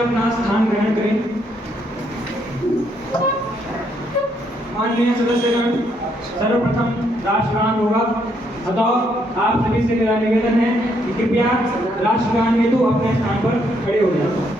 अपना स्थान ग्रहण करें। माननीय सदस्यगण, सर्वप्रथम राष्ट्रगान होगा, अतः आप सभी से मेरा निवेदन है कि कृपया राष्ट्रगान हेतु अपने स्थान पर खड़े हो जाएं।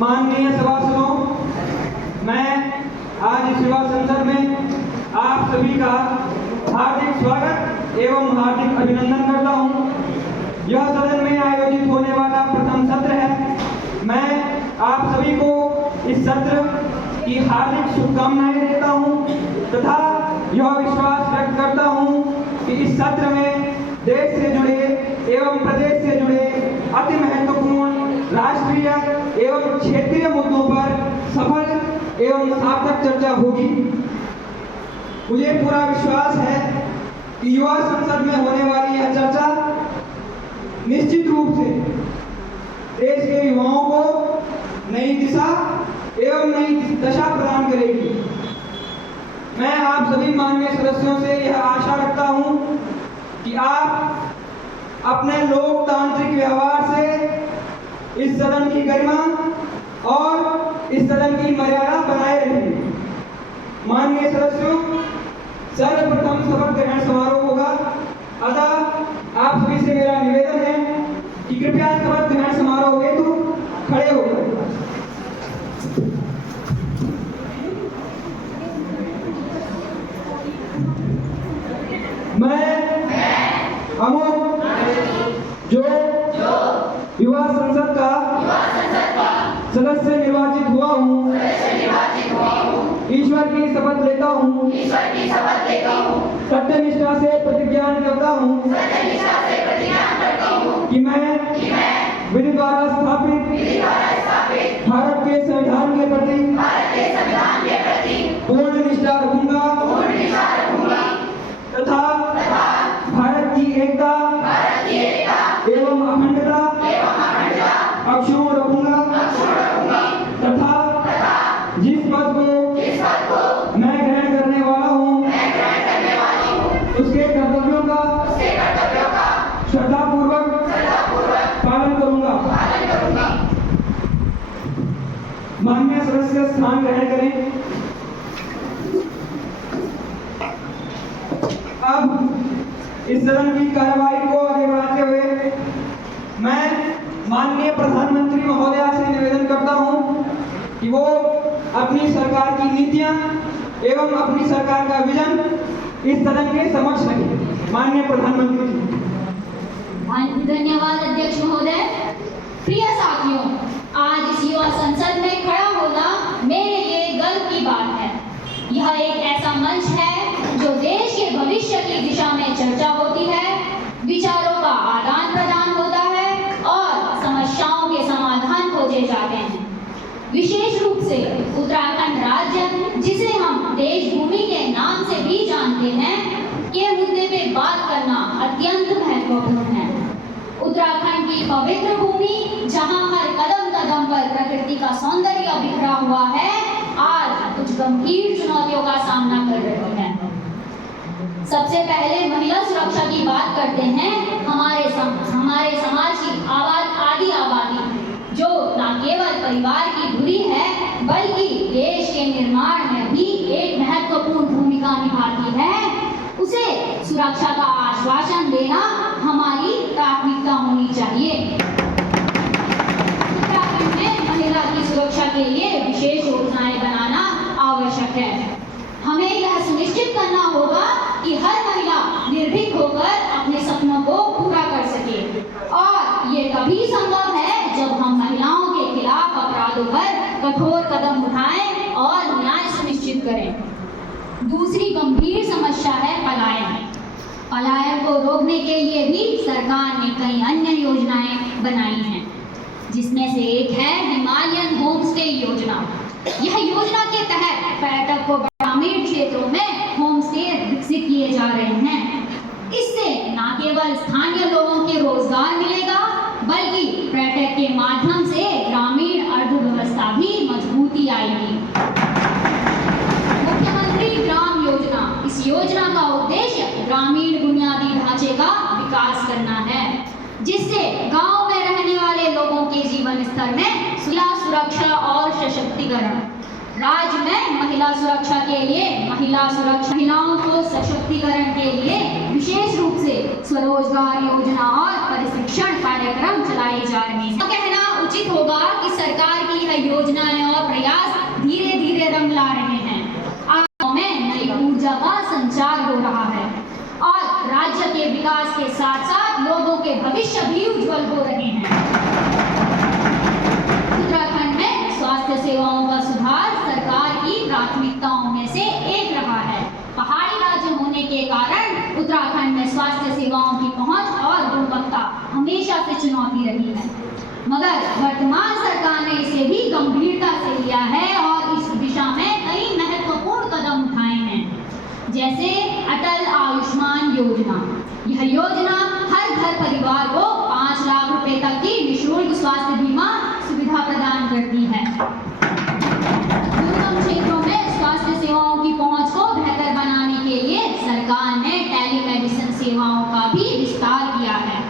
माननीय सभासदों, मैं आज इस युवा संसद में आप सभी का हार्दिक स्वागत एवं हार्दिक अभिनंदन करता हूं। यह सदन में आयोजित होने वाला प्रथम सत्र है। मैं आप सभी को इस सत्र की हार्दिक शुभकामनाएं देता हूं तथा यह विश्वास व्यक्त करता हूं कि इस सत्र में देश से जुड़े एवं प्रदेश से जुड़े अति महत्वपूर्ण राष्ट्रीय एवं क्षेत्रीय मुद्दों पर सफल एवं सार्थक चर्चा होगी। मुझे पूरा विश्वास है कि युवा संसद में होने वाली यह चर्चा निश्चित रूप से देश के युवाओं को नई दिशा एवं नई दशा प्रदान करेगी। मैं आप सभी माननीय सदस्यों से यह आशा रखता हूं कि आप अपने लोकतांत्रिक व्यवहार से इस सदन की गरिमा और इस सदन की मर्यादा बनाए रहेंगे। माननीय सदस्यों, सर्वप्रथम शपथ ग्रहण समारोह होगा, अतः आप सभी से मेरा निवेदन है कि कृपया शपथ ग्रहण समारोह हेतु खड़े हो जाएं। मैं अमुक जो युवा संसद का सदस्य निर्वाचित हुआ हूँ, ईश्वर की शपथ लेता हूँ, सत्यनिष्ठा से प्रतिज्ञा करता हूँ कि मैं विधि द्वारा स्थापित भारत के संविधान के प्रति पूर्ण निष्ठा रखूंगा तथा भारत की एकता एवं अखंडता अक्षुण्ण रखूंगा तथा जिस पद को मैं ग्रहण करने वाला हूँ उसके कर्तव्यों का श्रद्धापूर्वक पालन करूंगा। माननीय सदस्य स्थान ग्रहण करें। अब इस सदन की कार्यवाही को आगे बढ़ाते हुए मैं माननीय प्रधानमंत्री महोदया से निवेदन करता हूं कि वो अपनी सरकार की नीतियां एवं अपनी सरकार का विजन इस सदन के समक्ष रखें। माननीय प्रधानमंत्री जी। धन्यवाद अध्यक्ष महोदय। प्रिय साथियों, आज इस युवा संसद में खड़ा होना मेरे लिए गर्व की बात है। यह एक ऐसा मंच है जो देश के भविष्य की दिशा में चर्चा होती है, विचारों का आदान प्रदान होता है और समस्याओं के समाधान खोजे जाते हैं। विशेष रूप से उत्तराखंड राज्य, जिसे हम देश भूमि के नाम से भी जानते हैं, के मुद्दे पे बात करना अत्यंत महत्वपूर्ण है। उत्तराखंड की पवित्र भूमि, जहां हर कदम कदम पर प्रकृति का सौंदर्य बिखरा हुआ है, आज कुछ गंभीर चुनौतियों का सामना कर रही है। सबसे पहले महिला सुरक्षा की बात करते हैं। हमारे समाज की आधी आबादी जो न केवल परिवार की धुरी है बल्कि देश के निर्माण में भी एक महत्वपूर्ण भूमिका निभाती है, उसे सुरक्षा का आश्वासन देना हमारी प्राथमिकता होनी चाहिए। उत्तराखंड में महिला की सुरक्षा के लिए विशेष योजनाएं बनाना आवश्यक है। हमें यह सुनिश्चित करना होगा कि हर महिला निर्भीक होकर अपने सपनों को पूरा कर सके, और ये तभी संभव है जब हम महिलाओं के खिलाफ अपराधों पर कठोर कदम उठाएं और न्याय सुनिश्चित करें। दूसरी गंभीर समस्या है पलायन। पलायन को रोकने के लिए भी सरकार ने कई अन्य योजनाएं बनाई हैं, जिसमें से एक है हिमालयन होम स्टे योजना। यह योजना के तहत पर्यटक को ग्रामीण क्षेत्रों में होम स्टे विकसित किए जा रहे हैं। इससे न केवल स्थानीय लोगों के रोजगार मिलेगा, बल्कि पर्यटक के माध्यम से ग्रामीण अर्थव्यवस्था भी मजबूती आएगी। मुख्यमंत्री ग्राम योजना, इस योजना का उद्देश्य ग्रामीण बुनियादी ढांचे का विकास करना है, जिससे गांव में रहने वाले लोगों के जीवन स्तर में सुरक्षा और सशक्तिकरण। राज्य में महिला सुरक्षा के लिए महिलाओं को सशक्तिकरण के लिए विशेष रूप से स्वरोजगार योजना और प्रशिक्षण कार्यक्रम चलाए जा रहे हैं। कहना उचित होगा कि सरकार की यह योजनाएं और प्रयास धीरे धीरे रंग ला रहे हैं। गांव में नई ऊर्जा का संचार हो रहा है और राज्य के विकास के साथ साथ लोगों के भविष्य भी उज्जवल हो रहे हैं। उत्तराखंड में स्वास्थ्य सेवाओं का सुधार सरकार की प्राथमिकताओं में से एक रहा है। पहाड़ी राज्य होने के कारण उत्तराखंड में स्वास्थ्य सेवाओं की पहुंच और गुणवत्ता हमेशा से चुनौती रही है, मगर वर्तमान सरकार ने इसे भी गंभीरता से लिया है और इस दिशा में कई महत्वपूर्ण कदम उठाए हैं, जैसे अटल आयुष्मान योजना। यह योजना हर घर परिवार को 5 लाख रुपए तक की निःशुल्क स्वास्थ्य बीमा सुविधा प्रदान करती है। दुर्गम क्षेत्रों में स्वास्थ्य सेवाओं की पहुंच को बेहतर बनाने के लिए सरकार ने टेलीमेडिसिन सेवाओं का भी विस्तार किया है।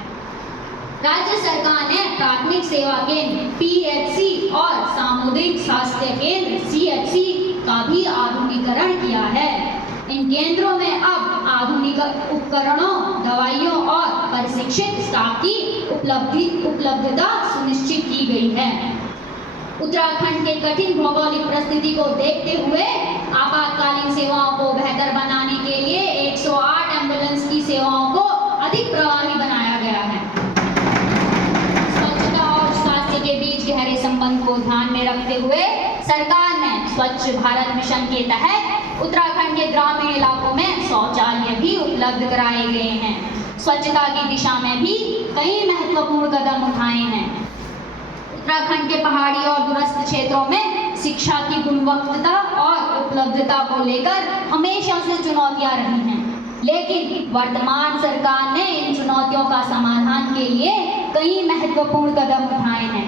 राज्य सरकार ने प्राथमिक सेवा केंद्र PHC और सामुदायिक स्वास्थ्य केंद्र CHC का भी आधुनिकीकरण किया है। इन केंद्रों में अब आधुनिक उपकरणों, दवाइयों और प्रशिक्षित स्टाफ की उपलब्धता सुनिश्चित की गई है। उत्तराखंड के कठिन भौगोलिक परिस्थिति को देखते हुए आपातकालीन सेवाओं को बेहतर बनाने के लिए 108 एम्बुलेंस की सेवाओं को अधिक प्रभावी बनाया गया है। स्वच्छता और स्वास्थ्य के बीच गहरे संबंध को ध्यान में रखते हुए सरकार ने स्वच्छ भारत मिशन के तहत उत्तराखंड के ग्रामीण इलाकों में शौचालय भी उपलब्ध कराए गए हैं। स्वच्छता की दिशा में भी कई महत्वपूर्ण कदम उठाए हैं। उत्तराखंड के पहाड़ी और दूरस्थ क्षेत्रों में शिक्षा की गुणवत्ता और उपलब्धता को लेकर हमेशा से चुनौतियां रही हैं, लेकिन वर्तमान सरकार ने इन चुनौतियों का समाधान के लिए कई महत्वपूर्ण कदम उठाए हैं।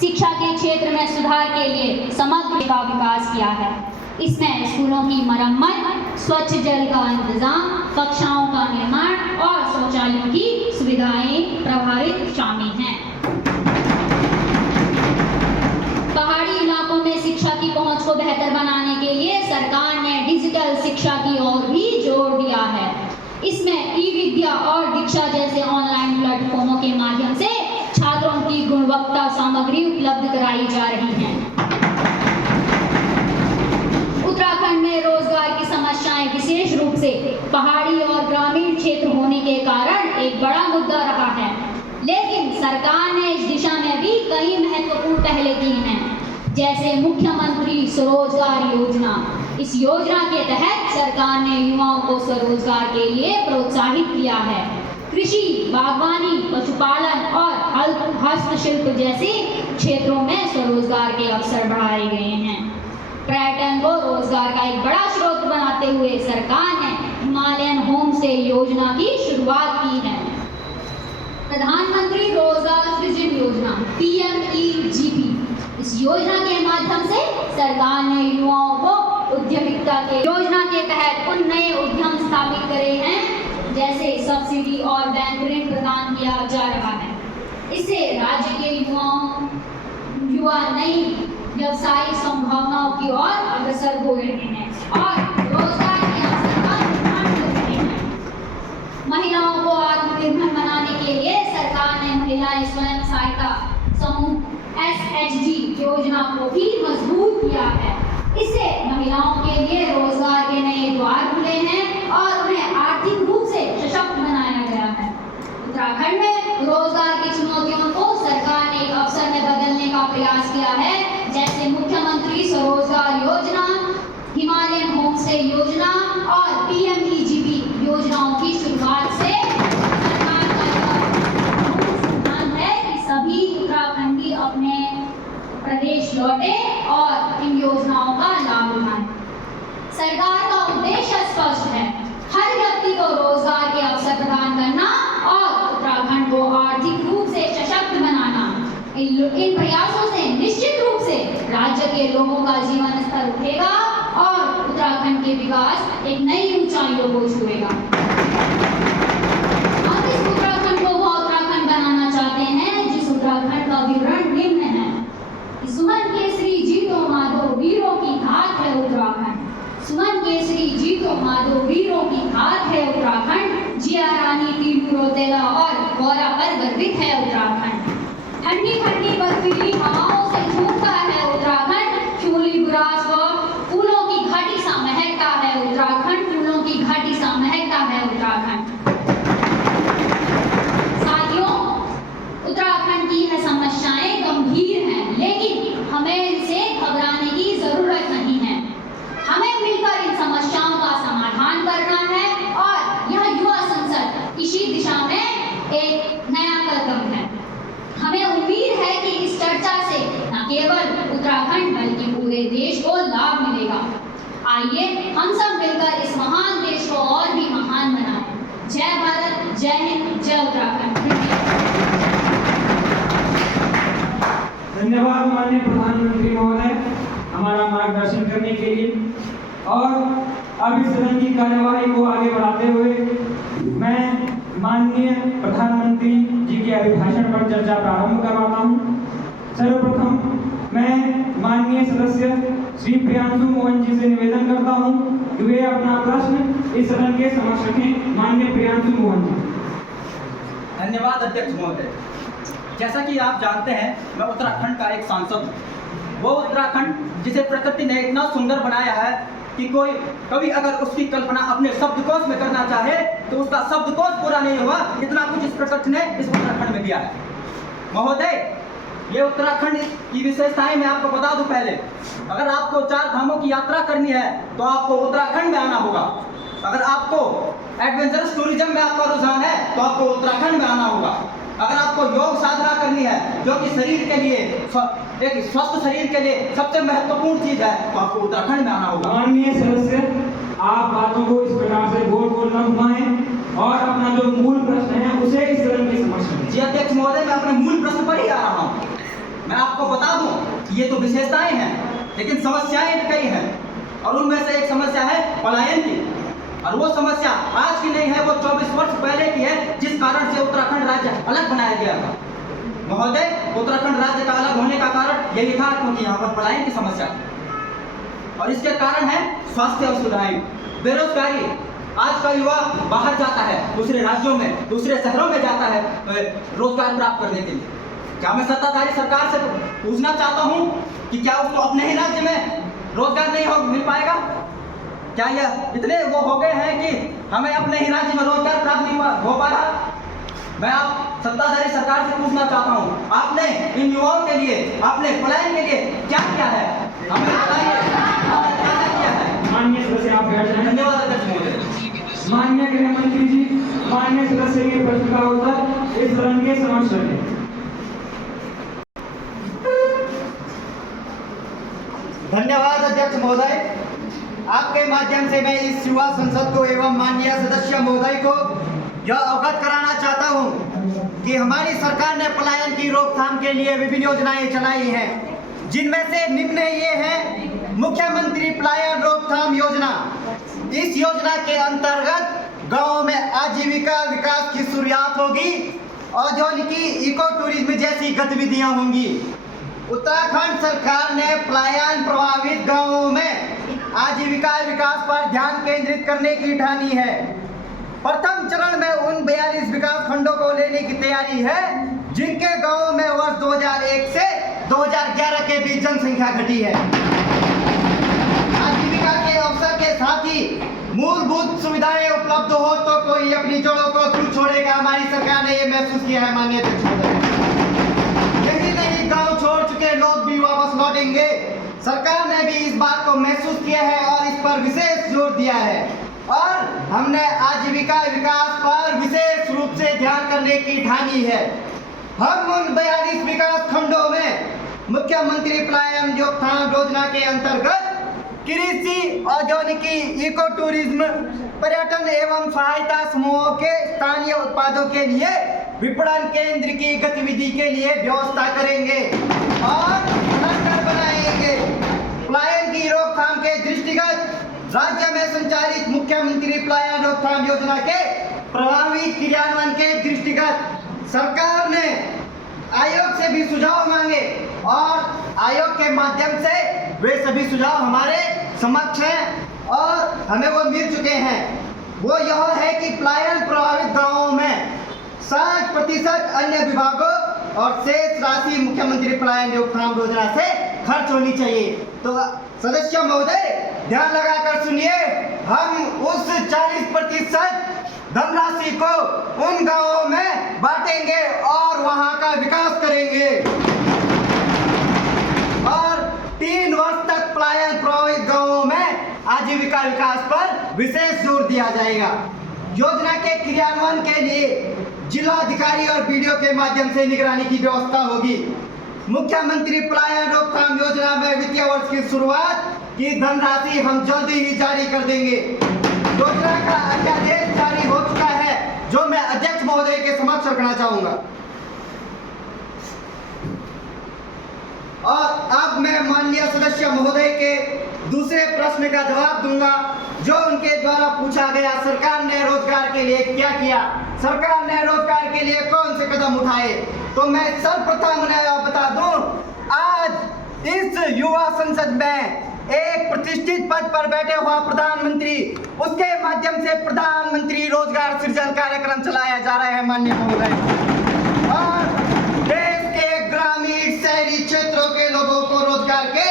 शिक्षा के क्षेत्र में सुधार के लिए समग्र का विकास किया है। इसमें स्कूलों की मरम्मत, स्वच्छ जल का इंतजाम, कक्षाओं का निर्माण और शौचालयों की सुविधाएं प्रभावित शामिल हैं। पहाड़ी इलाकों में शिक्षा की पहुंच को बेहतर बनाने के लिए सरकार ने डिजिटल शिक्षा की ओर भी जोर दिया है। इसमें ई-विद्या और दीक्षा जैसे ऑनलाइन प्लेटफॉर्मों के माध्यम से छात्रों की गुणवत्ता सामग्री उपलब्ध कराई जा रही है। उत्तराखंड में रोजगार की समस्याएं विशेष रूप से पहाड़ी और ग्रामीण क्षेत्र होने के कारण एक बड़ा मुद्दा रहा है, लेकिन सरकार ने इस दिशा में भी कई महत्वपूर्ण पहले की हैं, जैसे मुख्यमंत्री स्वरोजगार योजना। इस योजना के तहत सरकार ने युवाओं को स्वरोजगार के लिए प्रोत्साहित किया है। कृषि, बागवानी, पशुपालन और हस्तशिल्प जैसे क्षेत्रों में स्वरोजगार के अवसर बढ़ाए गए हैं। पर्यटन को रोजगार का एक बड़ा स्रोत बनाते हुए सरकार ने हिमालयन होम स्टे योजना की शुरुआत की है। प्रधानमंत्री रोजगार सृजन योजना PMEGP, इस योजना के माध्यम से सरकार ने युवाओं को उद्यमिता के योजना के तहत उन नए उद्यम स्थापित करे हैं, जैसे सब्सिडी और बैंक ऋण प्रदान किया जा रहा है। इससे राज्य के युवा नई व्यवसायिक संभावनाओं की ओर अग्रसर हो रहे हैं और रोजगार के अवसर का निर्माण कर रहे हैं। महिलाओं को आत्मनिर्भर बनाने के लिए सरकार ने महिला स्वयं सहायता समूह SHG योजना को भी मजबूत किया है। इससे महिलाओं के लिए रोजगार के नए द्वार खुले हैं और उन्हें आर्थिक रूप से सशक्त बनाया गया है। उत्तराखंड में रोजगार की चुनौतियों को सरकार ने एक अवसर में बदलने का प्रयास किया है, जैसे मुख्यमंत्री स्वरोजगार योजना, हिमालयन होम स्टे योजना और PMEGP योजनाओं की शुरुआत से सरकार का सिद्धांत है कि सभी उत्तराखंडी अपने प्रदेश लौटे और इन योजनाओं का लाभ उठाएं। सरकार का उद्देश्य स्पष्ट है, हर व्यक्ति को रोजगार के अवसर प्रदान करना और उत्तराखंड को आर्थिक रूप से सशक्त बनाना। इन प्रयासों से निश्चित रूप से राज्य के लोगों का जीवन स्तर उठेगा और उत्तराखंड के विकास एक नई ऊंचाइयों को छुएगा। हम इस उत्तराखंड को वह उत्तराखंड बनाना चाहते हैं जिस उत्तराखंड का विवरण निम्न है। सुमन केसरी जीतो माधो वीरों की घाट है उत्तराखंड। सुमन केसरी जीतो माधो वीरों की घाट है उत्तराखंड। जिया रानी तीनू रोतेला और गौरा पर गर्वित है उत्तराखंड। ठंडी ठंडी बर्फीली हवाओं से झूमता है उत्तराखंड। चूली गुरास व फूलों की घाटी सा महकता है उत्तराखंड। फूलों की घाटी सा महकता है उत्तराखंड। साथियों, उत्तराखंड की यह समस्याएं गंभीर हैं, लेकिन हमें इनसे घबराने की जरूरत नहीं है। हमें मिलकर इन समस्याओं का समाधान करना है और यह युवा संसद इसी दिशा में एक नया कदम है। हमें उम्मीद है कि इस चर्चा से न केवल उत्तराखंड बल्कि पूरे देश को लाभ मिलेगा। आइए हम सब मिलकर इस महान देश को और भी महान बनाएं। जय भारत, जय हिंद, जय उत्तराखंड। धन्यवाद माननीय प्रधानमंत्री महोदय हमारा मार्गदर्शन करने के लिए। और अब इस सदन की कार्यवाही को आगे बढ़ाते हुए मैं माननीय प्रधानमंत्री जी के अभिभाषण पर चर्चा प्रारंभ करवाता हूँ। सर्वप्रथम मैं माननीय सदस्य श्री प्रियांशु मोहन जी से निवेदन करता हूँ कि वे अपना प्रश्न इस सदन के समक्ष रखें। माननीय प्रियांशु मोहन जी। धन्यवाद अध्यक्ष महोदय। जैसा कि आप जानते हैं, मैं उत्तराखंड का एक सांसद हूँ। वो उत्तराखंड जिसे प्रकृति ने इतना सुंदर बनाया है कि कोई कभी अगर उसकी कल्पना अपने शब्दकोश में करना चाहे तो उसका शब्दकोश पूरा नहीं हुआ। इतना कुछ इस प्रकृति ने इस उत्तराखंड में दिया है। महोदय, ये उत्तराखंड की विशेषताएं मैं आपको बता दूं। पहले अगर आपको 4 धामों की यात्रा करनी है तो आपको उत्तराखंड में आना होगा। अगर आपको एडवेंचरस टूरिज्म में आपका रुझान है तो आपको उत्तराखंड में आना होगा। अगर आपको योग साधना करनी है जो कि शरीर के लिए एक स्वस्थ शरीर के लिए सबसे महत्वपूर्ण चीज है तो आपको उत्तराखंड में आना होगा। माननीय सदस्य, आप बातों को इस प्रकार से गोल गोल न घुमाएं और अपना जो मूल प्रश्न है उसे इस सदन के समक्ष रखें। जी अध्यक्ष महोदय, मैं अपने मूल प्रश्न पर ही आ रहा हूँ। मैं आपको बता दूं कि ये तो विशेषताएं हैं लेकिन समस्याएं कई हैं और उनमें से एक समस्या है पलायन की। और वो समस्या आज की नहीं है, वो 24 वर्ष पहले की है, जिस कारण से उत्तराखंड राज्य अलग बनाया गया था। महोदय, उत्तराखंड राज्य का अलग होने का कारण यही था क्योंकि यहाँ पर पलायन की समस्या थी और इसके कारण है स्वास्थ्य सुविधाएं, बेरोजगारी। आज का युवा बाहर जाता है, दूसरे राज्यों में, दूसरे शहरों में जाता है रोजगार प्राप्त करने के लिए। क्या मैं सत्ताधारी सरकार से पूछना चाहता हूँ कि क्या उसको अपने ही राज्य में रोजगार नहीं मिल पाएगा? क्या यह इतने वो हो गए हैं कि हमें अपने ही राज्य में रोजगार प्राप्त नहीं हो पा रहा? मैं आप सत्ताधारी सरकार से पूछना चाहता हूँ, आपने इन युवाओं के लिए, आपने पलायन के लिए क्या किया है? हमें बताइए, आपने क्या किया है? माननीय सदस्य, आप बैठ जाएं। धन्यवाद अध्यक्ष महोदय। माननीय गृह मंत्री जी, माननीय सदस्य के प्रश्न का उत्तर इस सदन के समक्ष रखें। धन्यवाद अध्यक्ष महोदय। आपके माध्यम से मैं इस युवा संसद को एवं माननीय सदस्य महोदय को यह अवगत कराना चाहता हूं कि हमारी सरकार ने पलायन की रोकथाम के लिए विभिन्न योजनाएं चलाई हैं, जिनमें से निम्न ये है मुख्यमंत्री पलायन रोकथाम योजना। इस योजना के अंतर्गत गांवों में आजीविका विकास की शुरुआत होगी, औद्योगिकी, इको टूरिज्म जैसी गतिविधियां होंगी। उत्तराखंड सरकार ने पलायन प्रभावित गांवों में आजीविका विकास पर ध्यान केंद्रित करने की ठानी है। प्रथम चरण में उन 42 विकास खंडों को लेने की तैयारी है जिनके गांवों में वर्ष 2001 से 2011 के बीच जनसंख्या घटी है। आजीविका के अवसर के साथ ही मूलभूत सुविधाएं उपलब्ध हो तो कोई अपनी जड़ों को क्यों छोड़ेगा। हमारी सरकार ने ये महसूस किया है माननीय अध्यक्ष महोदय। यही नहीं, गांव छोड़ चुके लोग भी वापस लौटेंगे। सरकार ने भी इस बात को महसूस किया है और इस पर विशेष जोर दिया है और हमने आजीविका विकास पर विशेष रूप से ध्यान करने की ठानी है। हम उन 42 विकास खंडों में मुख्यमंत्री पलायन रोकथाम योजना के अंतर्गत कृषि, औद्योगिकी, इको टूरिज्म, पर्यटन एवं सहायता समूहों के स्थानीय उत्पादों के लिए विपणन केंद्र की गतिविधि के लिए व्यवस्था करेंगे और क्लस्टर बनाएंगे। पलायन की रोकथाम के दृष्टिगत राज्य में संचालित मुख्यमंत्री पलायन रोकथाम योजना के प्रभावी क्रियान्वयन के दृष्टिगत सरकार ने आयोग से भी सुझाव मांगे और आयोग के माध्यम से वे सभी सुझाव हमारे समक्ष हैं और हमें वो मिल चुके हैं। वो यह है कि पलायन प्रभावित गांवों में 60% अन्य विभागों और शेष राशि मुख्यमंत्री पलायन रोकथाम योजना से खर्च होनी चाहिए। तो सदस्य महोदय ध्यान लगाकर सुनिए, हम उस 40% धनराशि को उन गांवों में बांटेंगे और वहां का विकास करेंगे और 3 वर्ष तक पलायन प्रभावित गांवों में आजीविका विकास पर विशेष जोर दिया जाएगा। योजना के क्रियान्वयन के लिए जिलाधिकारी और बीडीओ के माध्यम से निगरानी की व्यवस्था होगी। मुख्यमंत्री पलायन रोकथाम योजना में वित्तीय वर्ष की शुरुआत की धनराशि हम जल्दी ही जारी कर देंगे। योजना का अध्यादेश जारी हो चुका है जो मैं अध्यक्ष महोदय के समक्ष रखना चाहूंगा। और अब मैं माननीय सदस्य महोदय के दूसरे प्रश्न का जवाब दूंगा जो उनके द्वारा पूछा गया। सरकार ने रोजगार के लिए क्या किया, सरकार ने रोजगार के लिए कौन से कदम उठाए। तो मैं सर्वप्रथम उन्हें बता दूं, आज इस युवा संसद में एक प्रतिष्ठित पद पर बैठे हुआ प्रधानमंत्री, उसके माध्यम से प्रधानमंत्री रोजगार सृजन कार्यक्रम चलाया जा रहा है माननीय महोदय। और देश के ग्रामीण शहरी क्षेत्रों के लोगों को रोजगार के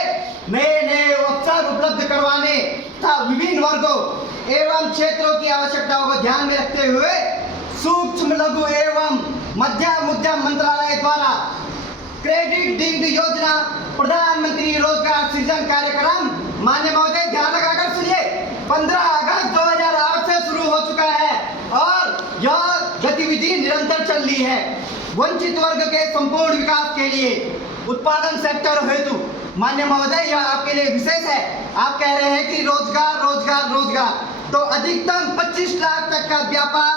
नए नए अवसर उपलब्ध करवाने तथा विभिन्न वर्गों एवं क्षेत्रों की आवश्यकताओं को ध्यान में रखते हुए सूक्ष्म लघु एवं मध्यम उद्यम मंत्रालय द्वारा क्रेडिट लिंक्ड योजना प्रधानमंत्री रोजगार सृजन कार्यक्रम माननीय महोदय ध्यान लगाकर सुनिए 15 अगस्त 2008 से शुरू हो चुका है और यह गतिविधि निरंतर चल रही है। वंचित वर्ग के संपूर्ण विकास के लिए उत्पादन सेक्टर हेतु माननीय महोदय यह आपके लिए विशेष है। आप कह रहे हैं कि रोजगार रोजगार रोजगार, तो अधिकतम 25 लाख तक का व्यापार,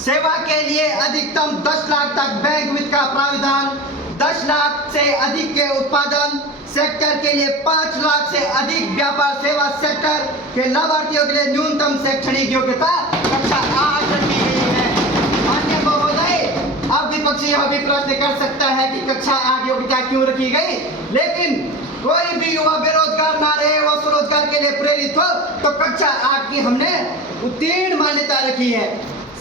सेवा के लिए अधिकतम 10 लाख तक बैंक वित्त का प्राविधान, 10 लाख से अधिक के उत्पादन सेक्टर के लिए 5 लाख से अधिक व्यापार सेवा सेक्टर के लाभार्थियों के लिए न्यूनतम शैक्षणिक योग्यता कक्षा 8 रखी गई है। माननीय महोदय, अब विपक्षी यह भी प्रश्न कर सकता है कि कक्षा 8 योग्यता क्यों रखी गई, लेकिन कोई भी युवा बेरोजगार ना रहे, वो स्वरोजगार के लिए प्रेरित हो, तो कक्षा 8 की हमने उत्तीर्ण मान्यता रखी है।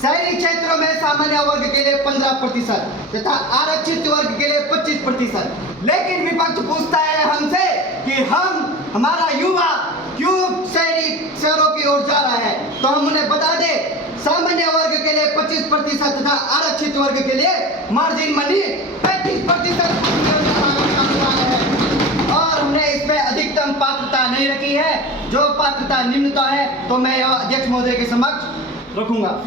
शहरी क्षेत्रों में सामान्य वर्ग के लिए 15% तथा आरक्षित वर्ग के लिए 25%। लेकिन विपक्ष पूछता है हमसे कि हमारा युवा क्यों शहरों की ओर जा रहा है, तो हम उन्हें बता दें सामान्य वर्ग के लिए 25% तथा आरक्षित वर्ग के लिए मार्जिन मनी 35% है और हमने इसमें अधिकतम पात्रता नहीं रखी है। जो पात्रता निम्नता है तो मैं यह अध्यक्ष महोदय के समक्ष रखूंगा।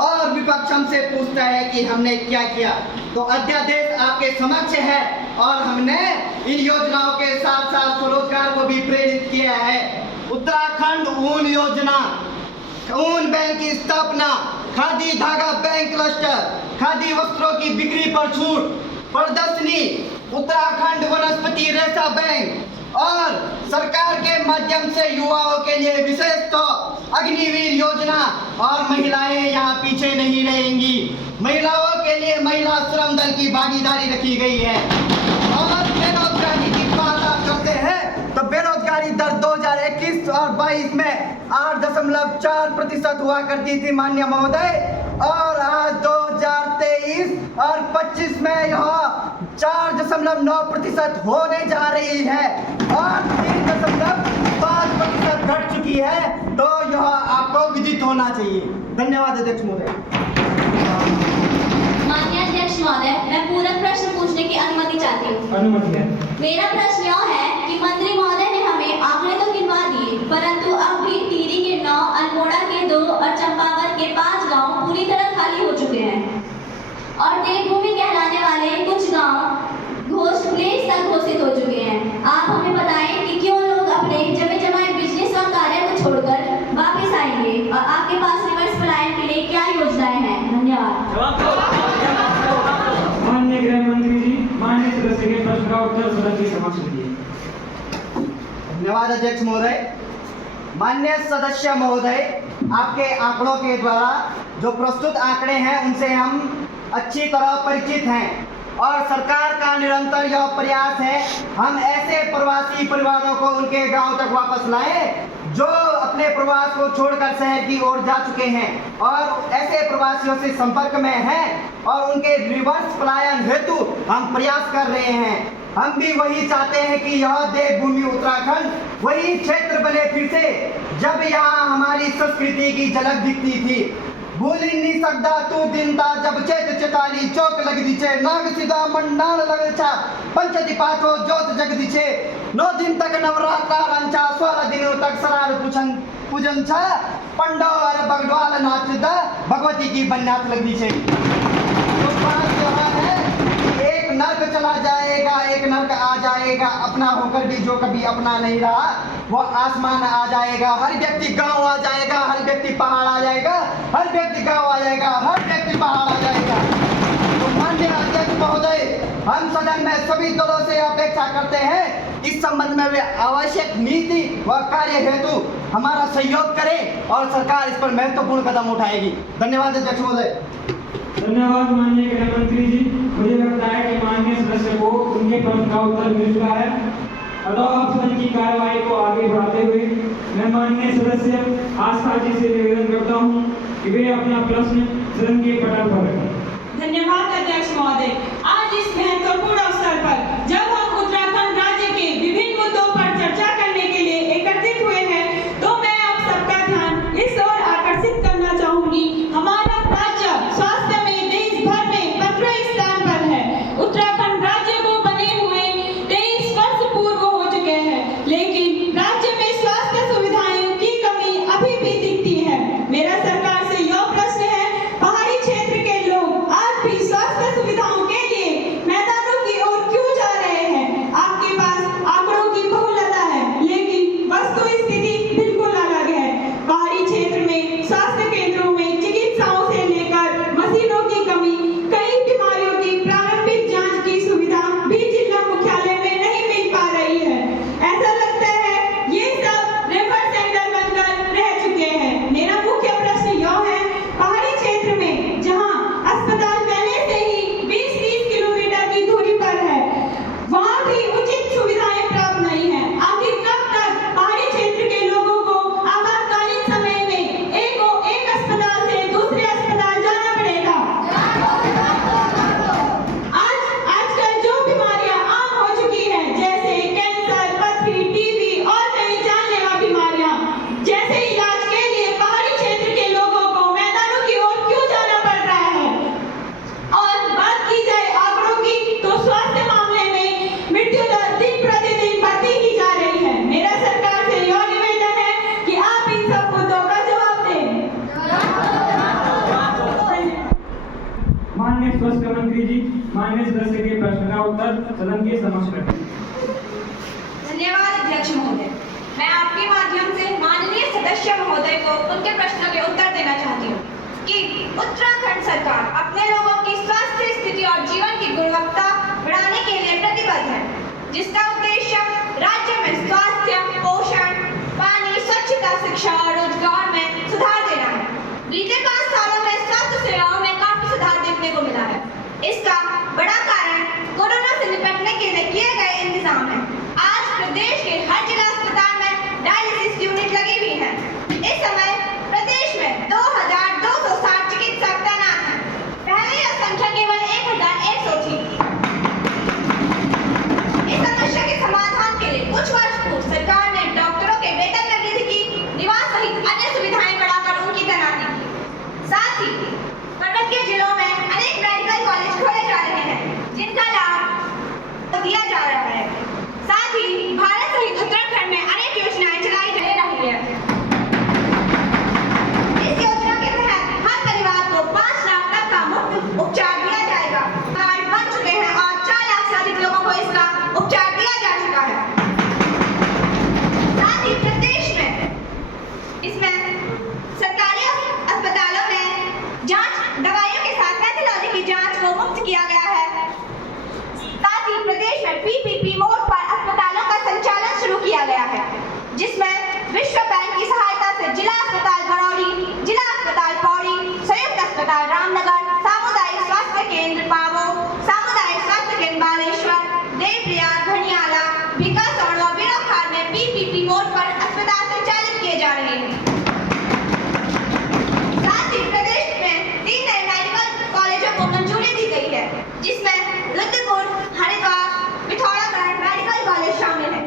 और विपक्ष हमसे पूछता है कि हमने क्या किया, तो अध्यादेश आपके समक्ष है और हमने इन योजनाओं के साथ साथ स्वरोजगार को भी प्रेरित किया है। उत्तराखंड ऊन योजना, ऊन बैंक की स्थापना, खादी धागा बैंक क्लस्टर, खादी वस्त्रों की बिक्री पर छूट, प्रदर्शनी, उत्तराखंड वनस्पति रेशा बैंक और सरकार के माध्यम से युवाओं के लिए विशेष तो अग्निवीर योजना। और महिलाएं यहाँ पीछे नहीं रहेंगी, महिलाओं के लिए महिला श्रम दल की भागीदारी रखी गई है। और बेरोजगारी की बात आप करते हैं तो बेरोजगारी दर 2021 और 2022 में 8.4% हुआ करती थी माननीय महोदय, और आज 2023 और 25 में यह 4.9% होने जा रही है और 3.5% घट चुकी है। तो यह आपको विदित होना चाहिए। धन्यवाद अध्यक्ष महोदय। माननीय अध्यक्ष महोदय, मैं पूरक प्रश्न पूछने की अनुमति चाहती हूँ। अनुमति है। मेरा प्रश्न यह है कि मंत्री महोदय ने हमें आंकड़े तो गिनवा दिए, परंतु अब भी टिहरी के 9, अल्मोड़ा के 2 और चंपावत के 5 गांव पूरी तरह खाली हो चुके हैं और देवभूमि कहलाने वाले कुछ गांव प्लेस तक घोषित हो चुके हैं। आप हमें बताएं कि क्यों लोग अपने जमे जमाए बिजनेस और कार्य को छोड़कर वापस आएंगे और आपके पास रिवर्स पलायन के लिए क्या योजनाएं हैं? धन्यवाद। माननीय गृह मंत्री जी, माननीय सदस्य के प्रश्न का उत्तर सदन के समक्ष दीजिए। धन्यवाद अध्यक्ष महोदय। माननीय सदस्य महोदय, आपके आंकड़ों के द्वारा जो प्रस्तुत आंकड़े हैं उनसे हम अच्छी तरह परिचित हैं और सरकार का निरंतर यह प्रयास है हम ऐसे प्रवासी परिवारों को उनके गांव तक वापस लाएं जो अपने प्रवास को छोड़कर शहर की ओर जा चुके हैं और ऐसे प्रवासियों से संपर्क में हैं और उनके रिवर्स पलायन हेतु हम प्रयास कर रहे हैं। हम भी वही चाहते हैं कि यह देवभूमि उत्तराखंड वही क्षेत्र बने फिर से जब यहाँ हमारी संस्कृति की झलक दिखती थी। भूल नहीं सकता तू दिन था जब चेत चेताली चौक लग दीचे नाग सीधा मंडाल लगे छा पंचती पाठो जोत जग दीचे 9 दिन तक नवरात्रा रंचा 16 दिनों तक सरार पूजन छा पंडो और बगडवाल नाचदा भगवती की बन्यात लग दीचे। तो बात यह है कि एक नर्क चला जाएगा, एक नर्क आ जाएगा, अपना होकर भी जो कभी अपना नहीं रहा वो आसमान आ जाएगा। हर व्यक्ति गांव आ जाएगा, हर व्यक्ति पहाड़ आ जाएगा, हर व्यक्ति गांव आ जाएगा, हर व्यक्ति पहाड़ आ जाएगा। तो माननीय अध्यक्ष महोदय, हम सदन में सभी दलों से अपेक्षा करते हैं इस संबंध में वे आवश्यक नीति व कार्य हेतु हमारा सहयोग करें और सरकार इस पर महत्वपूर्ण कदम उठाएगी। धन्यवाद अध्यक्ष महोदय। धन्यवाद माननीय गृह मंत्री जी। मुझे लगता है कि माननीय सदस्य को उनके प्रश्न का उत्तर मिल चुका है। अतः अब सदन की कार्यवाही को आगे बढ़ाते हुए मैं माननीय सदस्य आस्था जी से निवेदन करता हूं कि वे अपना प्रश्न सदन के पटल पर रखें। धन्यवाद अध्यक्ष महोदय। आज इस महत्वपूर्ण अवसर पर जब हम उत्तराखंड राज्य के विभिन्न मुद्दों पर चर्चा करने के लिए एकत्रित हुए हैं तो मैं आप सबका ध्यान इस ओर आकर्षित करना चाहूंगी। हमारा राज्य स्वास्थ्य में देश भर में 15वें स्थान पर है। उत्तराखंड राज्य को बने हुए 23 वर्ष पूर्व हो चुके हैं, लेकिन राज्य में स्वास्थ्य सुविधाएं की कमी अभी भी दिखती है। मेरा सरकार से यह प्रश्न है, पहाड़ी क्षेत्र के लोग आज भी स्वास्थ्य सुविधाओं के लिए मैदानों की ओर क्यों जा रहे हैं? आपके पास आंकड़ों की बहुलता है, लेकिन वस्तु स्थिति बिल्कुल अलग है। पहाड़ी क्षेत्र में स्वास्थ्य केंद्रों में चिकित्साओं से लेकर मशीनों की कमी, कई बीमारियों की प्रारंभिक जांच की सुविधा भी जिला मुख्यालय में नहीं मिल पा रही है। ऐसा लगता है ये सब रेफर सेंटर बनकर रह चुके हैं। मेरा मुख्य प्रश्न यह है, पहाड़ी क्षेत्र में जहां अस्पताल पहले से ही 20-30 किलोमीटर की दूरी पर है, वहां भी उचित सुविधाएं प्राप्त नहीं है। आखिर कब तक पहाड़ी क्षेत्र के लोगों को आपातकालीन समय में एक अस्पताल से दूसरे अस्पताल जाना पड़ेगा? आजकल जो बीमारियां आम हो चुकी हैं, जैसे कैंसर, पथरी, टीबी और कई जानलेवा बीमारियां, जैसे इलाज के लिए पहाड़ी क्षेत्र के लोगों को मैदानों की ओर क्यों जाना पड़ रहा है? और बात की जाए आंकड़ों की तो स्वास्थ्य मामले में मृत्यु दर दिन प्रतिदिन बढ़ती ही जा रही है। मेरा सरकार से यह निवेदन है कि आप इन सब मुद्दों का जवाब दें। माननीय स्वास्थ्य मंत्री जी, माननीय सदस्य के प्रश्न का उत्तर सदन के समक्ष रखें। धन्यवाद अध्यक्ष महोदय। मैं आपके माध्यम से माननीय सदस्य महोदय को उनके प्रश्नों के उत्तर देना चाहती हूँ कि उत्तराखंड सरकार अपने लोगों की स्वास्थ्य स्थिति और जीवन की गुणवत्ता बढ़ाने के लिए प्रतिबद्ध है, जिसका उद्देश्य राज्य में स्वास्थ्य, पोषण, पानी, स्वच्छता, शिक्षा और रोजगार में सुधार देना है। बीते 5 सालों में स्वास्थ्य सेवाओं में काफी सुधार देखने को मिला है। इसका बड़ा कारण कोरोना से निपटने के लिए किए गए इंतजाम है। आज प्रदेश के हर जिला अस्पताल में डायलिसिस यूनिट लगी हुई को मुक्त किया गया है। साथ ही प्रदेश में पीपीपी मोड पर अस्पतालों का संचालन शुरू किया गया है, जिसमें विश्व बैंक की सहायता से जिला अस्पताल बरौनी, जिला अस्पताल पौड़ी, संयुक्त अस्पताल रामनगर, सामुदायिक स्वास्थ्य केंद्र पावो, सामुदायिक स्वास्थ्य केंद्र बालेश्वर, देवप्रयाग, घनियाला, भिकासौड़ और बिरोखार में पीपीपी मोड पर अस्पताल संचालित किए जा रहे हैं। साथ ही प्रदेश में 3 नए मेडिकल कॉलेजों को मंजूरी दी गई है, जिसमें रुद्रपुर, हरिद्वार, पिथौरागढ़ मेडिकल कॉलेज शामिल है।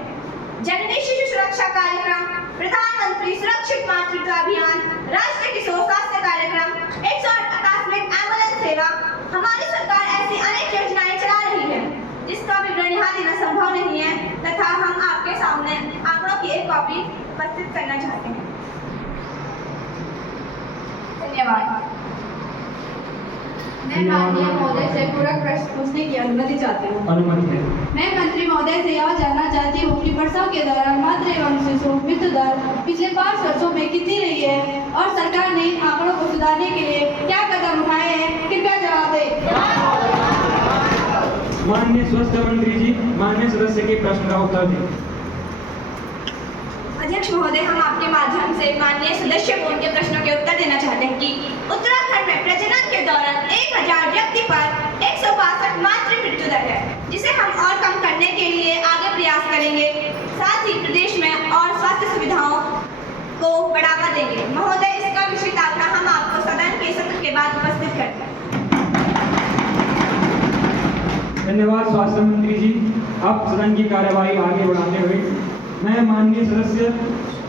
जननी शिशु सुरक्षा कार्यक्रम, प्रधानमंत्री सुरक्षित मातृत्व अभियान, राष्ट्रीय किशोर स्वास्थ्य कार्यक्रम, 108 आकस्मिक एम्बुलेंस सेवा, हमारी सरकार ऐसी अनेक योजनाएं चला रही है जिसका विवरण यहाँ देना संभव नहीं है, तथा हम आपके सामने आंकड़ों की एक कॉपी प्रस्तुत करना चाहते हैं। धन्यवाद। मैं माननीय महोदय से पूरक प्रश्न पूछने की अनुमति चाहती हूँ। अनुमति है। मैं मंत्री महोदय से यह जानना चाहती हूँ कि प्रसव के दौरान मातृ एवं शिशु मृत्यु दर पिछले 5 वर्षों में कितनी रही है और सरकार ने इन आंकड़ों को सुधारने के लिए क्या कदम उठाए हैं? कृपया जवाब दें। माननीय स्वास्थ्य मंत्री जी, माननीय सदस्य के प्रश्न का उत्तर दें। अध्यक्ष महोदय, हम आपके माध्यम से माननीय सदस्य को उनके प्रश्नों के उत्तर देना चाहते हैं कि उत्तराखंड में प्रजनन के दौरान 1000 व्यक्ति पर 162 मातृ मृत्यु दर है, जिसे हम और कम करने के लिए आगे प्रयास करेंगे। साथ ही प्रदेश में और स्वास्थ्य सुविधाओं को बढ़ावा देंगे। महोदय, इसका विस्तृत आंकड़ा हम आपको सदन के सत्र के बाद उपस्थित करते हैं। धन्यवाद स्वास्थ्य मंत्री जी। अब सदन की कार्यवाही आगे बढ़ाते हुए मैं माननीय सदस्य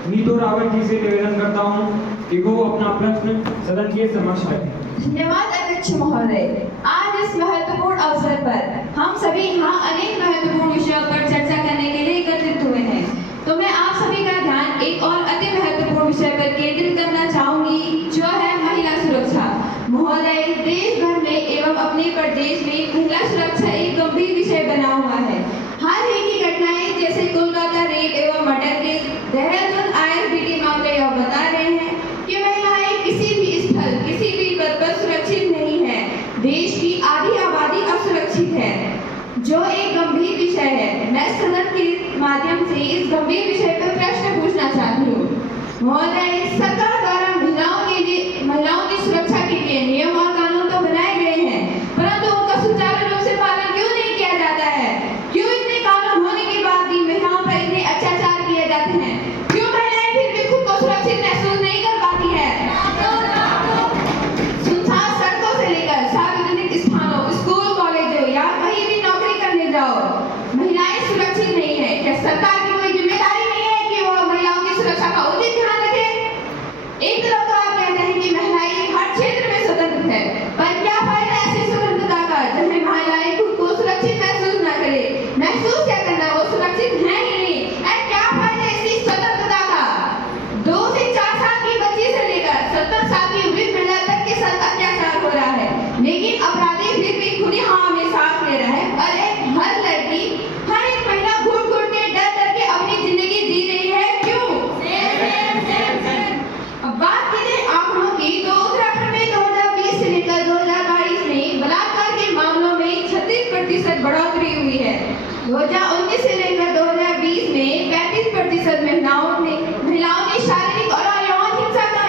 नीतू रावत जी से निवेदन करता हूं कि वो अपना प्रश्न सदन के समक्ष रखें। धन्यवाद अध्यक्ष महोदय। आज इस महत्वपूर्ण अवसर पर हम सभी यहाँ अनेक महत्वपूर्ण विषयों पर चर्चा करने के लिए एकत्रित हुए हैं, तो मैं आप सभी का ध्यान एक और अति महत्वपूर्ण विषय पर केंद्रित करना चाहूंगी, जो है महिला सुरक्षा। महोदय, देश भर में एवं अपने प्रदेश में महिला सुरक्षा एक गंभीर विषय बना हुआ है। हाल ही की घटनाएं जैसे कोलकाता रेप एवं मर्डर के, देहरादून ISBT मामले यह बता रहे हैं कि महिलाएं किसी भी स्थल, किसी भी पद पर सुरक्षित नहीं है। देश की आधी आबादी असुरक्षित है, जो एक गंभीर विषय है। मैं सदन के माध्यम से इस गंभीर विषय पर प्रश्न पूछना चाहती हूँ। महोदय, सरकार द्वारा महिलाओं की सुरक्षा के लिए नियम और कानून तो बनाए गए हैं, परंतु उनका सुचारू रूप से पालन क्यों नहीं किया जाता है? क्यों इतने कानून होने के बाद भी महिलाओं पर इतने अत्याचार किए जाते हैं? क्यों महिलाएं फिर भी खुद को सुरक्षित महसूस नहीं कर पाती है? सुनसान सड़कों से लेकर सार्वजनिक स्थानों, स्कूल, कॉलेजों या कहीं भी नौकरी करने जाओ, महिलाएं सुरक्षित नहीं है। क्या सरकार की कोई जिम्मेदारी नहीं है कि वो महिलाओं की सुरक्षा का उचित ध्यान रखे? एक तरफ तो आप कहते हैं कि महिलाएं हर क्षेत्र में स्वतंत्र है, पर क्या फायदा ऐसी स्वतंत्रता का जहाँ महिलाएं खुद को सुरक्षित महसूस न करे? महसूस क्या करना, वो सुरक्षित है ही नहीं। क्या फायदा ऐसी स्वतंत्रता का? 2 से 4 साल की बच्ची से लेकर 70 साल की वृद्ध महिला तक के साथ अत्याचार हो रहा है, लेकिन अपराधी फिर भी खुली हवा में सांस ले रहा है। और हर लड़की, हर एक महिला घुट घुट के डर के अपनी जिंदगी जी रही है। क्यों? अब बात करें आंकड़ों की, तो उत्तराखंड में 2020 से लेकर 2022 में बलात्कार के मामलों में 36% बढ़ोतरी हुई है। 2019 से लेकर 2020 में 35% महिलाओं ने शारीरिक और यौन हिंसा का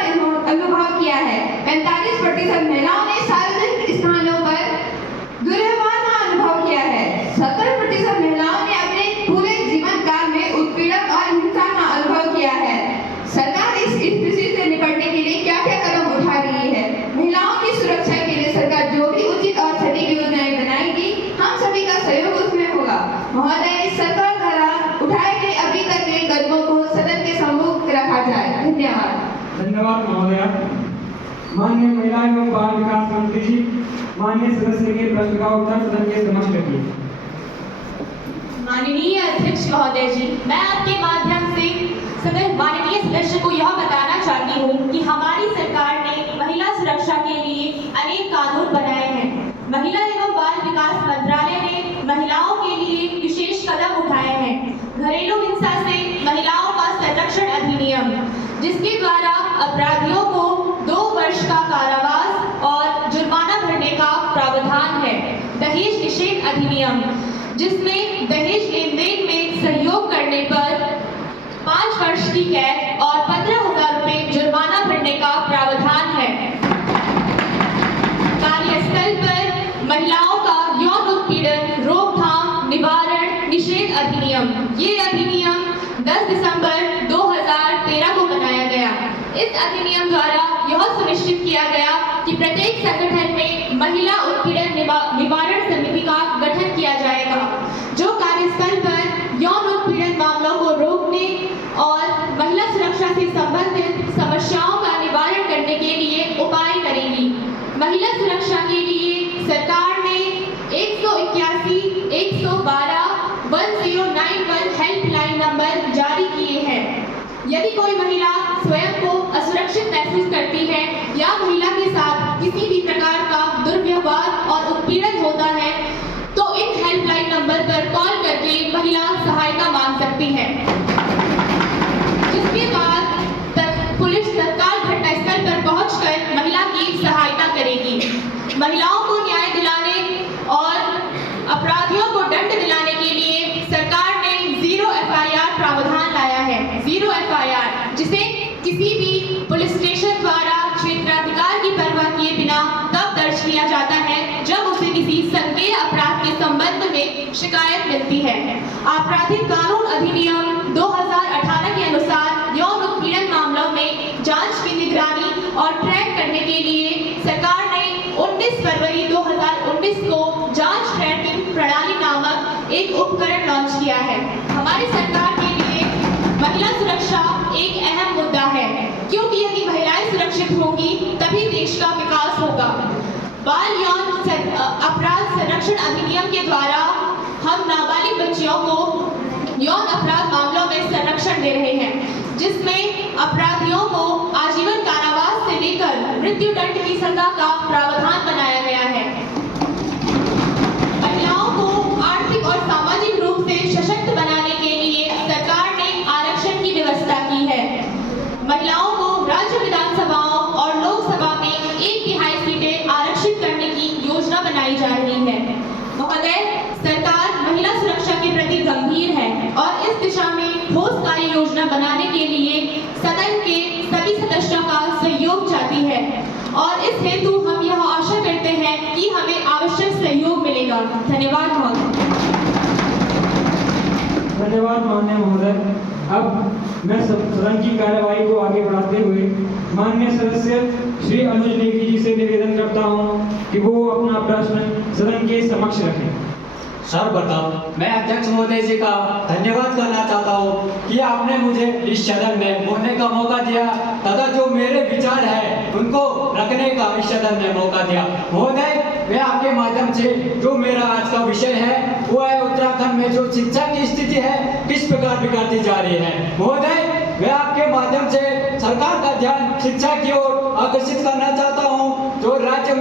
अनुभव किया है। 45% महिलाओं ने सार्वजनिक स्थानों पर दुर्व्यवहार का अनुभव किया है। 17% महिलाओं ने अपने पूरे जीवन काल में उत्पीड़न और हिंसा का अनुभव किया है। सरकार इस स्थिति से निपटने के लिए क्या क्या कदम उठा रही है? महिलाओं की सुरक्षा के लिए सरकार जो भी उचित और सटीक योजनाएं बनाएगी, हम सभी का सहयोग उसमें होगा। महोदय, सरकार द्वारा उठाए गए अभी तक के कदमों को सदन के सम्मुख रखा जाए। धन्यवाद। धन्यवाद महोदया। माननीय महिला एवं बाल विकास मंत्री जी, माननीय सदस्य के प्रश्न का उत्तर सदन के समक्ष रखिए। माननीय अध्यक्ष महोदय जी, मैं आपके माध्यम से माननीय सदस्य को यह बताना चाहती हूँ कि हमारी सरकार ने महिला सुरक्षा के लिए अनेक कानून बनाए हैं। महिला एवं बाल विकास मंत्रालय ने महिलाओं के लिए विशेष कदम उठाए हैं। घरेलू हिंसा से महिलाओं का संरक्षण अधिनियम, जिसके द्वारा अपराधियों को 2 वर्ष का कारावास और जुर्माना भरने का प्रावधान है। दहेज निषेध अधिनियम, जिसमें दहेज लेन देन में सहयोग करने पर 5 वर्ष की कैद और 15,000 रुपए जुर्माना भरने का प्रावधान है। कार्यस्थल पर महिलाओं का यौन उत्पीड़न रोकथाम निवारण निषेध अधिनियम, ये अधिनियम 10 दिसंबर 2013 को बनाया गया। इस अधिनियम द्वारा यह सुनिश्चित किया गया कि प्रत्येक संगठन में महिला उत्पीड़न निवारण समिति का गठन किया जाएगा, जो कार्यस्थल पर यौन उत्पीड़न मामलों को रोकने और महिला सुरक्षा से संबंधित समस्याओं का निवारण करने के लिए उपाय करेगी। महिला सुरक्षा के लिए सरकार ने 181 112 1091 हेल्पलाइन नंबर जारी किए हैं। यदि कोई महिला स्वयं को असुरक्षित महसूस करती है या महिला के साथ किसी भी प्रकार का दुर्व्यवहार और उत्पीड़न होता है, तो इन हेल्पलाइन नंबर पर कॉल करके महिला सहायता मांग सकती है, जिसके बाद पुलिस तत्काल घटनास्थल पर पहुंचकर महिला की सहायता करेगी। महिलाओं को न्याय दिलाने और अपराधियों को दंड दिलाने के लिए सरकार ने 0 FIR प्रावधान लाया है। 0 FIR, जिसे किसी भी पुलिस स्टेशन द्वारा क्षेत्राधिकार की परवाह किए बिना तब दर्ज किया जाता है जब उसे किसी संज्ञेय अपराध के संबंध में शिकायत मिलती है। आपराधिक कानून अधिनियम 2018 के अनुसार यौन उत्पीड़न मामलों में जांच की निगरानी और ट्रैक करने के लिए सरकार ने 19 फरवरी 2019 को जांच ट्रैकिंग प्रणाली नामक एक उपकरण लॉन्च किया है। हमारी सरकार के लिए महिला सुरक्षा एक अहम मुद्दा है, क्योंकि यदि महिलाएं सुरक्षित होंगी तभी देश का विकास होगा। बाल यौन अपराध संरक्षण अधिनियम के द्वारा हम नाबालिग बच्चियों को यौन अपराध मामलों में संरक्षण दे रहे हैं, जिसमें अपराधियों को आजीवन कारावास से लेकर मृत्यु दंड की सजा का प्रावधान बनाया गया है। महिलाओं को आर्थिक और सामाजिक रूप से सशक्त बनाने के लिए सरकार ने आरक्षण की व्यवस्था की है। महिलाओं को राज्य विधानसभाओं और लोकसभा में 1/3 सीटें आरक्षित करने की योजना बनाई जा रही है। महोदय, सरकार महिला सुरक्षा के प्रति गंभीर है और इस दिशा में ठोस कार्य योजना बनाने के लिए सदन के सभी सदस्यों का सहयोग चाहती है और इस हेतु हम यह आशा करते हैं कि हमें आवश्यक सहयोग मिलेगा। धन्यवाद महोदय। धन्यवाद माननीय महोदय। अब मैं सदन की कार्यवाही को आगे बढ़ाते हुए माननीय सदस्य श्री अनुज नेगी जी से निवेदन करता हूं कि वो अपना प्रश्न सदन के समक्ष रखें। सर्वप्रथम मैं अध्यक्ष महोदय जी का धन्यवाद करना चाहता हूँ कि आपने मुझे इस सदन में बोलने का मौका दिया तथा जो मेरे विचार है उनको रखने का इस सदन में मौका दिया। महोदय, मैं आपके माध्यम से जो मेरा आज का विषय है वो है उत्तराखंड में जो शिक्षा की स्थिति है किस प्रकार बिगड़ती जा रही है। महोदय, मैं आपके माध्यम से सरकार का ध्यान शिक्षा की ओर आकर्षित करना चाहता हूँ। जो राज्य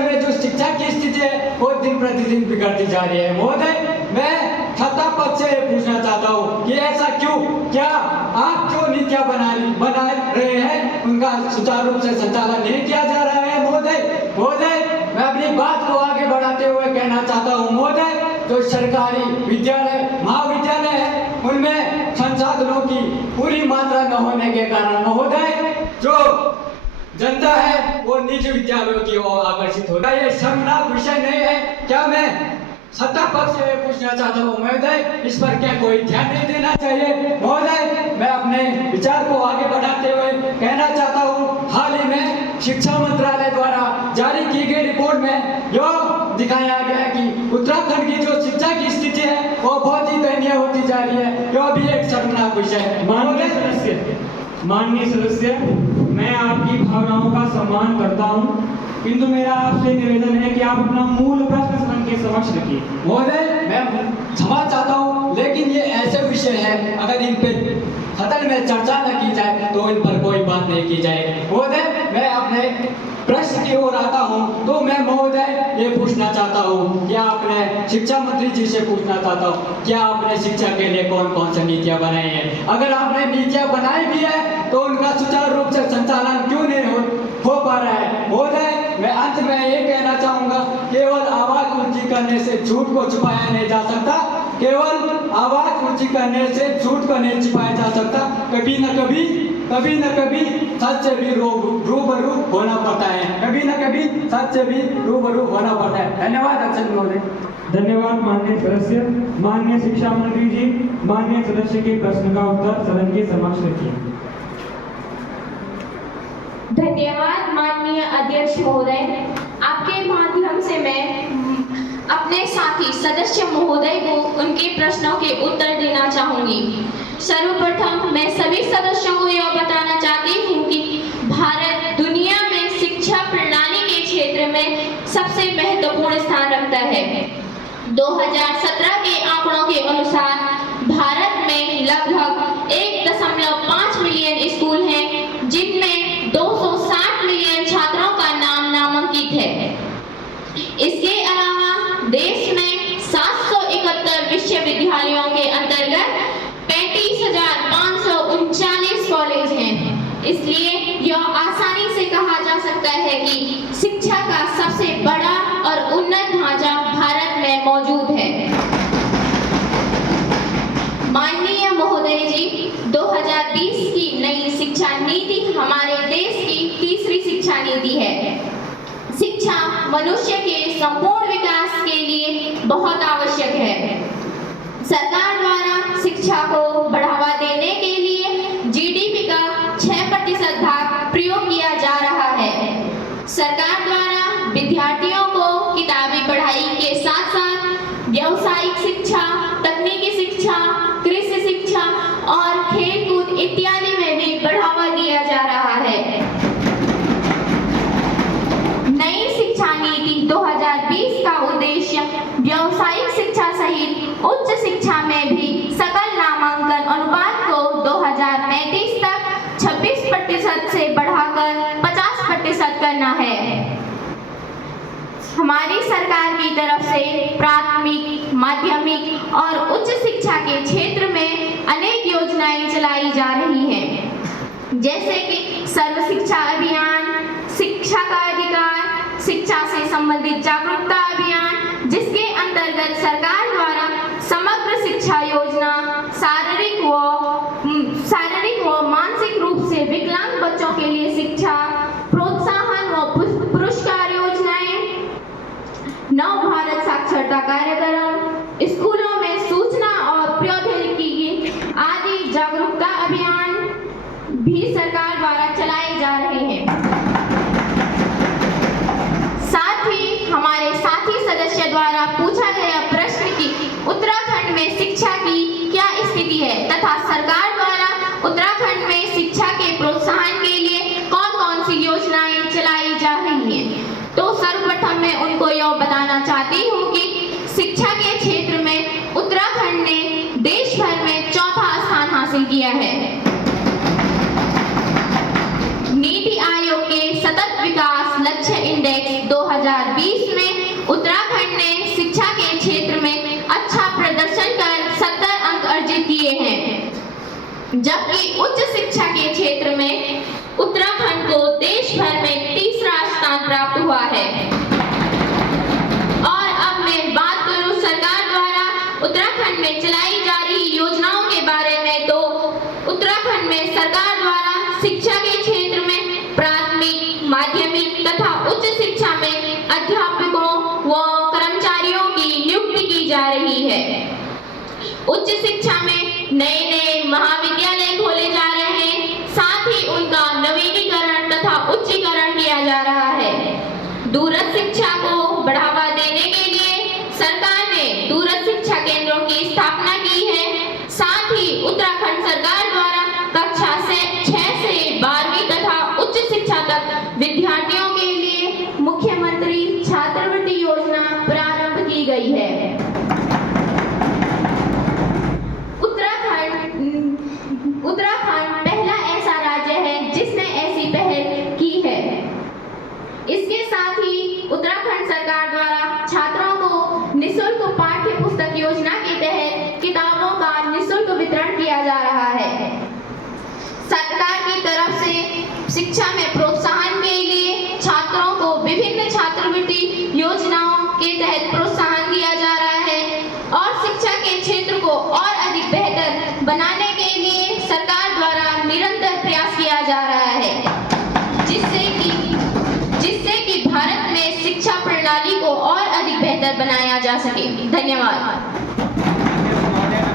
में जो शिक्षा की स्थिति है वो दिन प्रतिदिन बिगड़ती जा रही है। महोदय, मैं सत्ता पक्ष से पूछना चाहता हूँ कि ऐसा क्यों? क्या आप जो नीतियाँ बना रहे हैं उनका सुचारू रूप से संचालन नहीं किया जा रहा है? महोदय, मैं अपनी बात को आगे बढ़ाते हुए कहना चाहता हूँ महोदय, जो सरकारी विद्यालय महाविद्यालय है उनमें संसाधनों की पूरी मात्रा न होने के कारण महोदय जो जनता है वो निजी विद्यालयों की ओर आकर्षित हो रहा है। ये शर्मनाक विषय नहीं है क्या? मैं सत्ता पक्ष से पूछना चाहता हूँ महोदय, इस पर क्या कोई ध्यान नहीं देना चाहिए? महोदय, मैं अपने विचार को आगे बढ़ाते हुए कहना चाहता हूँ, हाल ही में शिक्षा मंत्रालय द्वारा जारी की गई रिपोर्ट में जो दिखाया गया है कि उत्तराखंड की जो शिक्षा की स्थिति है वो बहुत ही दयनीय होती जा रही है। यह भी एक शर्मनाक विषय है। माननीय सदस्य, मैं आपकी भावनाओं का सम्मान करता हूं, किंतु मेरा आपसे निवेदन है कि आप अपना मूल प्रश्न सदन के समक्ष रखिए। महोदय, मैं क्षमा चाहता हूं, लेकिन ये ऐसे विषय है अगर इन पे सदन में चर्चा न की जाए तो इन पर कोई बात नहीं की जाए। महोदय, मैं अपने प्रश्न की ओर आता हूँ तो मैं महोदय ये पूछना चाहता हूँ, क्या आपने शिक्षा मंत्री जी से पूछना चाहता हूँ, क्या आपने शिक्षा के लिए कौन कौन सी नीतियाँ बनाई है? अगर आपने नीतियाँ बनाई भी है तो उनका सुचारू रूप से संचालन क्यों नहीं हो पा रहा है? महोदय, मैं अंत में मैं ये कहना चाहूँगा, केवल आवाज़ ऊंची करने से झूठ को छुपाया नहीं जा सकता। केवल आवाज़ ऊंची करने से झूठ को नहीं छुपाया जा सकता। कभी न कभी सच से भी रूबरू होना पड़ता है। कभी न कभी सच से भी रूबरू होना पड़ता है। धन्यवाद अध्यक्ष महोदय। धन्यवाद माननीय सदस्य। माननीय शिक्षा मंत्री जी, माननीय सदस्य के प्रश्न का उत्तर सदन के समक्ष रखिए। धन्यवाद माननीय अध्यक्ष महोदय। आपके माध्यम से मैं अपने साथी सदस्य महोदय को उनके प्रश्नों के उत्तर देना चाहूंगी। सर्वप्रथम मैं सभी सदस्यों को यह बताना चाहती हूँ कि भारत दुनिया में शिक्षा प्रणाली के क्षेत्र में सबसे महत्वपूर्ण स्थान रखता है। 2017 के आंकड़ों के अनुसार भारत में लगभग 1.5 मिलियन स्कूल हैं, जिनमें 260 मिलियन छात्रों का नाम नामांकित है। इसके अलावा देश में 771 विश्वविद्यालयों के अंतर्गत 35,539 कॉलेज हैं। इसलिए यह आसानी से कहा जा सकता है कि शिक्षा का सबसे बड़ा और उन्नत ढांचा भारत में मौजूद है। माननीय महोदय जी, 2020 की नई शिक्षा नीति हमारे देश की तीसरी शिक्षा नीति है। शिक्षा मनुष्य के संपूर्ण विकास के लिए बहुत आवश्यक है। सरकार द्वारा शिक्षा को बढ़ावा देने के लिए जीडीपी का 6% भाग प्रयोग किया जा रहा है। सरकार द्वारा विद्यार्थियों को किताबी पढ़ाई के साथ साथ व्यावसायिक शिक्षा, तकनीकी शिक्षा, कृषि शिक्षा और खेलकूद इत्यादि में भी बढ़ावा दिया जा रहा है। नई शिक्षा नीति 2020 का उद्देश्य व्यावसायिक शिक्षा सहित उच्च शिक्षा में भी सकल नामांकन अनुपात को 2035 तक 26% से बढ़ाकर 50% करना है। हमारी सरकार की तरफ से प्राथमिक, माध्यमिक और उच्च शिक्षा के क्षेत्र में अनेक योजनाएं चलाई जा रही हैं, जैसे कि सर्व शिक्षा अभियान, शिक्षा का अधिकार, शिक्षा से संबंधित जागरूकता अभियान, जिसके अंतर्गत सरकार द्वारा समग्र शिक्षा योजना, शारीरिक व मानसिक रूप से विकलांग बच्चों के लिए शिक्षा प्रोत्साहन व पुरस्कार योजनाएं, नव भारत साक्षरता कार्यक्रम, स्कूलों में सूचना और प्रौद्योगिकी आदि जागरूकता अभियान भी सरकार द्वारा चलाए जा रहे हैं। साथ ही हमारे साथी सदस्य द्वारा पूछा गया प्रश्न कि उत्तराखंड में शिक्षा की क्या स्थिति है तथा सरकार द्वारा उत्तराखंड में शिक्षा के प्रोत्साहन के लिए कौन-कौन सी योजनाएं चलाई जा रही हैं, तो सर्वप्रथम मैं उनको यह बताना चाहती हूँ कि शिक्षा के क्षेत्र में उत्तराखंड ने देश भर में 4था स्थान हासिल किया है। नीति आयोग के सतत विकास लक्ष्य इंडेक्स 2020 में उत्तराखंड ने शिक्षा के क्षेत्र में अच्छा प्रदर्शन कर 70 अंक अर्जित किए हैं, जबकि उच्च शिक्षा के क्षेत्र में उत्तराखंड को देश भर में तीसरा स्थान प्राप्त हुआ है। और अब मैं बात करूं सरकार द्वारा उत्तराखंड में चलाई जा रही योजनाओं के बारे में, तो उत्तराखंड में सरकार द्वारा शिक्षा के क्षेत्र में प्राथमिक, माध्यमिक तथा उच्च शिक्षा में अध्यापकों व कर्मचारियों की नियुक्ति की जा रही है। उच्च शिक्षा में नए महाविद्यालय खोले जा रहे हैं, साथ ही उनका नवीनीकरण तथा उच्चीकरण किया जा रहा है। दूरस्थ शिक्षा को बढ़ावा देने के लिए सरकार ने दूरस्थ शिक्षा केंद्रों की स्थापना की है। साथ ही उत्तराखंड सरकार द्वारा कक्षा 6 से 12वीं तथा उच्च शिक्षा तक विद्यार्थियों के लिए मुख्यमंत्री छात्रवृत्ति योजना प्रारंभ की गई है। उत्तराखंड पहला ऐसा राज्य है जिसने ऐसी पहल की है। इसके साथ ही उत्तराखंड सरकार द्वारा छात्रों को निःशुल्क पाठ्य पुस्तक योजना के तहत किताबों का निःशुल्क वितरण किया जा रहा है। सरकार की तरफ से शिक्षा में प्रोत्साहन के लिए छात्रों को विभिन्न छात्रवृत्ति भारत में शिक्षा प्रणाली को और अधिक बेहतर बनाया जा सके। धन्यवाद।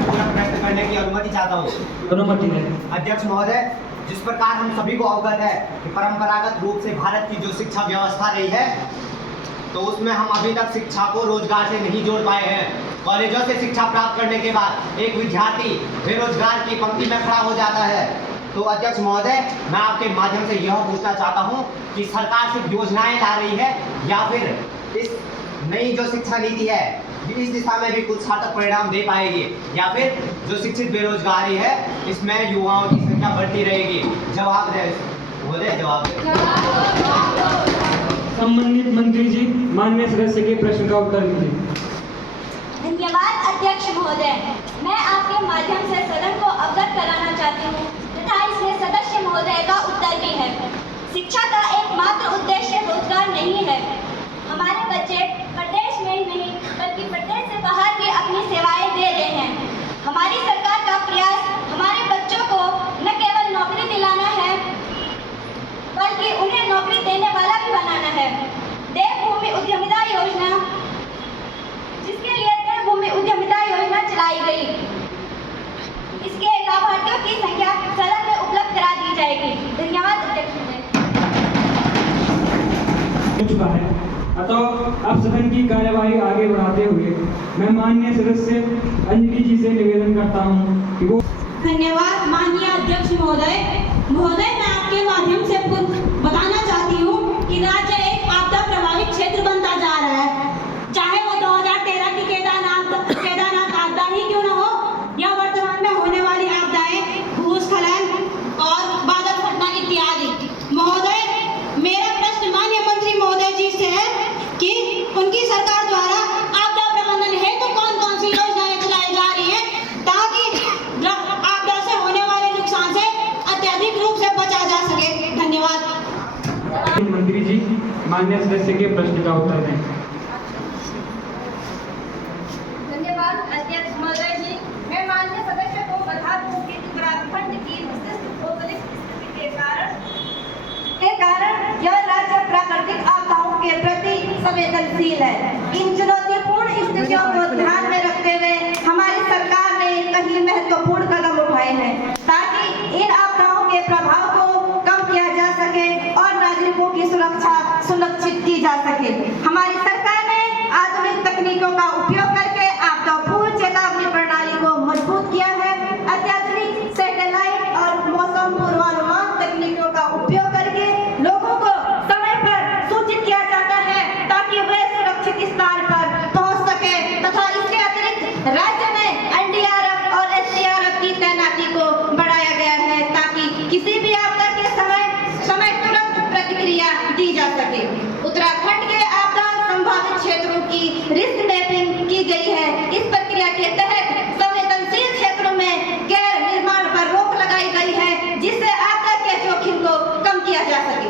पूरा प्रश्न करने की अनुमति चाहता हूँ। अनुमति है। अध्यक्ष महोदय, जिस प्रकार हम सभी को अवगत है कि परंपरागत रूप से भारत की जो शिक्षा व्यवस्था रही है, तो उसमें हम अभी तक शिक्षा को रोजगार से नहीं जोड़ पाए हैं। कॉलेजों से शिक्षा प्राप्त करने के बाद एक विद्यार्थी बेरोजगार की पंक्ति में खड़ा हो जाता है। तो अध्यक्ष महोदय, मैं आपके माध्यम से यह पूछना चाहता हूँ कि सरकार सिर्फ योजनाएं ला रही है या फिर इस नई जो शिक्षा नीति है इस दिशा में भी कुछ सार्थक परिणाम दे पाएगी, या फिर जो शिक्षित बेरोजगारी है इसमें युवाओं की संख्या बढ़ती रहेगी? जवाब दें महोदय, जवाब दें। संबंधित मंत्री जी माननीय सदस्य के प्रश्न का उत्तर दीजिए। धन्यवाद अध्यक्ष महोदय। मैं आपके माध्यम से सदन को अवगत कराना चाहती हूँ तथा इसमें सदस्य महोदय का उत्तर भी है। शिक्षा का एकमात्र उद्देश्य रोजगार नहीं है। हमारे बच्चे प्रदेश में ही नहीं बल्कि प्रदेश से बाहर भी अपनी सेवाएं दे रहे हैं। हमारी सरकार का प्रयास हमारे बच्चों को न केवल नौकरी दिलाना है बल्कि उन्हें नौकरी देने वाला भी बनाना है। देवभूमि उद्यमिता योजना, जिसके लिए देवभूमि उद्यमिता योजना चलाई गई, इसके लाभार्थियों की संख्या सदन में उपलब्ध करा दी जाएगी। धन्यवाद अध्यक्ष महोदय। चुका है, अतः अब सदन की कार्यवाही आगे बढ़ाते हुए मैं माननीय सदस्य अंजलि जी से निवेदन करता हूं कि वो। धन्यवाद माननीय अध्यक्ष महोदय। महोदय, मैं आपके माध्यम से बताना चाहती हूँ कि राज्य एक आपदा प्रभावित क्षेत्र बनता जा रहा है। चाहे वो 2013 की केदारनाथ आपदा ही क्यों न हो या वर्तमान में होने वाली आपदाएं, भूस्खलन और बादल फटना इत्यादि। महोदय, मेरा प्रश्न माननीय मंत्री महोदय जी से है कि उनकी सरकार द्वारा आपदा प्रबंधन हेतु कौन कौन सी योजनाएं चलाई जा रही हैं ताकि आपदा से होने वाले नुकसान से अत्यधिक रूप से बचा जा सके। धन्यवाद। मंत्री जी माननीय सदस्य के प्रश्न का उत्तर दें। धन्यवाद अध्यक्ष महोदय जी। मैं माननीय सदस्य को बता दूं कि उत्तराखंड की विशिष्ट भौगोलिक स्थिति के कारण यह राज्य प्राकृतिक आपदाओं के प्रति संवेदनशील है। इन चुनौतीपूर्ण स्थितियों को ध्यान में रखते हुए हमारी सरकार ने कई महत्वपूर्ण कदम उठाए हैं ताकि इन आपदाओं के प्रभाव को कम किया जा सके और नागरिकों की सुरक्षा सुनिश्चित की जा सके। हमारी सरकार ने आधुनिक तकनीकों का उपयोग करके आपदा पूर्व चेतावनी प्रणाली को मजबूत किया है। अत्याधुनिक सैटेलाइट और मौसम पूर्वानुमान तकनीकों का उपयोग करके लोगों को समय पर सूचित किया जाता है ताकि वे सुरक्षित स्थान पर पहुंच सके तथा इसके अतिरिक्त राज्य में एनडीआरएफ और एसडीआरएफ की तैनाती को बढ़ाया गया है ताकि किसी भी आपदा के समय तुरंत प्रतिक्रिया दी जा सके। उत्तराखंड के आपदा संभावित क्षेत्रों की रिस्क मैपिंग की गई है। इस प्रक्रिया के तहत संवेदनशील क्षेत्रों में गैर निर्माण पर रोक लगाई गई है जिससे आपदा के जोखिम को कम किया जा सके।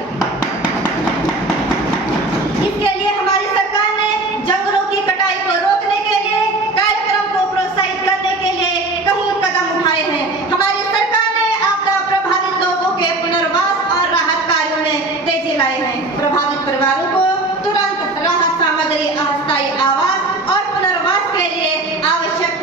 इसके लिए हमारी सरकार ने जंगलों की कटाई को रोकने के लिए कार्यक्रम को प्रोत्साहित करने के लिए कई कदम उठाए हैं। हमारी सरकार ने आपदा प्रभावित लोगों के पुनर्वास और राहत कार्यों में तेजी लाई है। प्रभावित परिवारों को तुरंत राहत सामग्री, अस्थायी आवास और पुनर्वास के लिए आवश्यक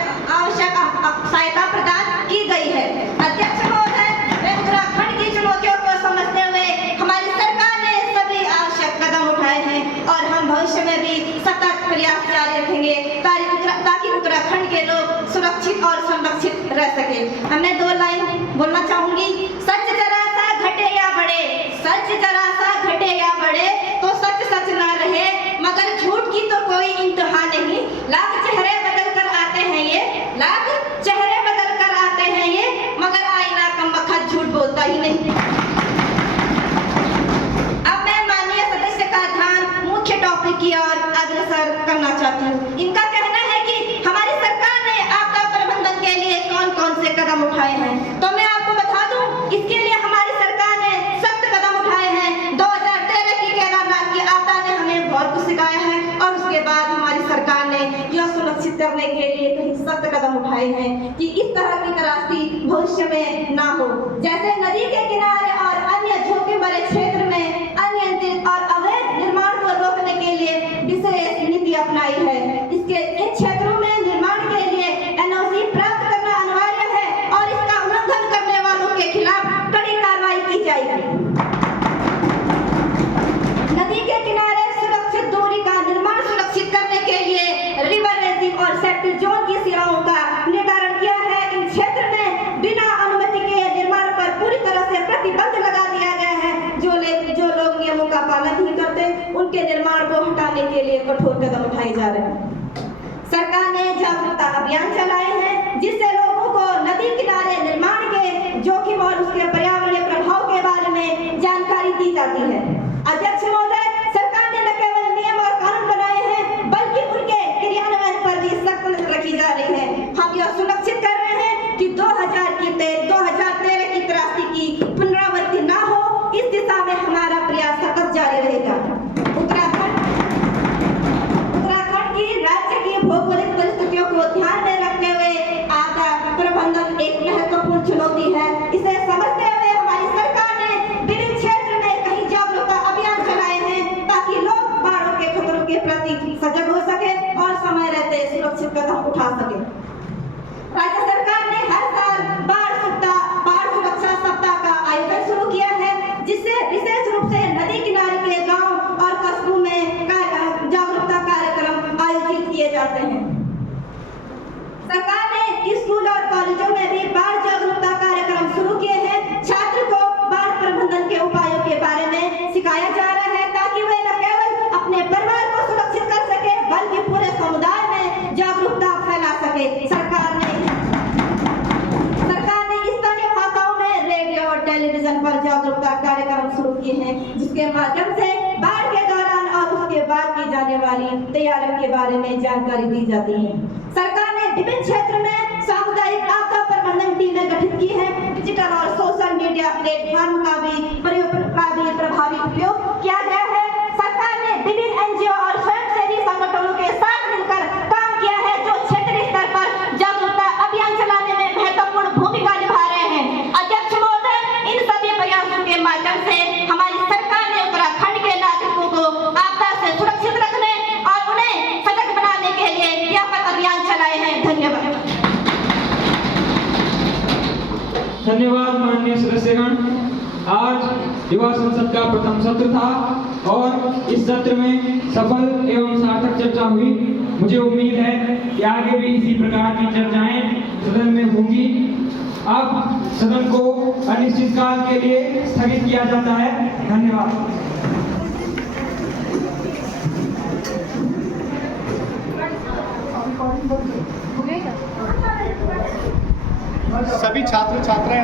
सहायता प्रदान की गई है। अध्यक्ष महोदय, उत्तराखंड की चुनौतियों को समझते हुए हमारी सरकार ने सभी आवश्यक कदम उठाए हैं और हम भविष्य में भी सतत प्रयास जारी रखेंगे ताकि उत्तराखंड के लोग सुरक्षित और संरक्षित रह सके। हमने 2 लाइन बोलना चाहूंगी। सच जरा सा घटे या बढ़े, सच जरा सा घटे या बढ़े तो सच सच ना रहे, मगर झूठ की तो कोई इंतहा नहीं। लाख चेहरे बदल कर आते हैं ये, लाख चेहरे बदल कर आते हैं ये, मगर आईना कमबख्त झूठ बोलता ही नहीं। अब मैं माननीय सदस्य का ध्यान मुख्य टॉपिक की ओर अग्रसर करना चाहती हूँ। इनका कहना है कि हमारी सरकार ने आपदा प्रबंधन के लिए कौन कौन से कदम उठाए हैं, तो मैं आपको बता दूं इसके लिए हमारी सरकार ने सख्त कदम उठाए हैं। 2013 की केदारनाथ की आपदा ने हमें बहुत कुछ सिखाया है और उसके बाद हमारी सरकार ने यह सुनिश्चित करने के लिए कई सख्त कदम उठाए हैं कि इस तरह की त्रासदी भविष्य में ना हो। जैसे नदी के किनारे और अन्य जोखिम भरे क्षेत्र में अनियंत्रित और अवैध निर्माण को को हटाने के लिए कठोर कदम उठाए जा रहे हैं। सरकार ने जागरूकता अभियान चलाए हैं जिससे लोगों को नदी किनारे निर्माण के जोखिम और उसके पर्यावरणीय प्रभाव के बारे में जानकारी दी जाती है। अध्यक्ष महोदय, सरकार ने न केवल नियम और कानून बनाए हैं बल्कि उनके क्रियान्वयन पर भी सख्त नजर रखी जा रही है। हम यह सुनिश्चित कर रहे हैं कि 2013 की त्रासदी की पुनरावृत्ति न हो। इस दिशा में हमारा प्रयास सतत जारी रहेगा। उत्तराखंड की राज्य की भौगोलिक परिस्थितियों को ध्यान में रखते हुए आपदा प्रबंधन एक महत्वपूर्ण चुनौती है। इसे समझते हुए हमारी सरकार ने विभिन्न क्षेत्र में कई जागरूकता अभियान चलाए हैं ताकि लोग बाढ़ों के खतरों के प्रति सजग हो सके और समय रहते सुरक्षित कदम उठा सके। राज्य सरकार ने हर साल बाढ़ सुरक्षा सप्ताह का आयोजन शुरू किया है जिससे विशेष रूप से नदी किनारे के गांव और कस्बों में जागरूकता कार्यक्रम आयोजित किए जाते हैं। सरकार ने स्कूल और कॉलेजों में भी बाढ़ जागरूकता कार्यक्रम शुरू किए हैं। छात्र को बाढ़ प्रबंधन के उपायों के बारे में सिखाया जा रहा है ताकि वे न केवल अपने परिवार को सुरक्षित कर सके बल्कि पूरे समुदाय में जागरूकता फैला सके। सरकार ने स्थानीय भाषाओं में रेडियो और टेलीविजन पर जागरूकता कार्यक्रम शुरू किए हैं जिसके माध्यम से बाढ़ के दौरान और उसके बाद की जाने वाली तैयारियों के बारे में जानकारी दी जाती है। सरकार ने विभिन्न क्षेत्र में सामुदायिक आपदा प्रबंधन टीमें गठित की है। डिजिटल और सोशल मीडिया प्लेटफॉर्म का भी प्रभावी उपयोग किया गया है। सरकार ने विभिन्न एनजीओ और स्वयंसेवी संगठनों के साथ मिलकर काम किया है जो क्षेत्रीय स्तर पर जागरूकता अभियान चलाने में महत्वपूर्ण भूमिका निभा रहे हैं। अध्यक्ष महोदय, इन सभी प्रयासों के माध्यम से हमारी सरकार ने उत्तराखंड के नागरिकों को आपदा से सुरक्षित रखने और उन्हें सजग बनाने के लिए व्यापक अभियान चलाए हैं। धन्यवाद। धन्यवाद माननीय सदस्यगण। आज युवा संसद का प्रथम सत्र था और इस सत्र में सफल एवं सार्थक चर्चा हुई। मुझे उम्मीद है कि आगे भी इसी प्रकार की चर्चाएं सदन में होंगी। अब सदन को अनिश्चितकाल के लिए स्थगित किया जाता है। धन्यवाद। सभी छात्र छात्राएं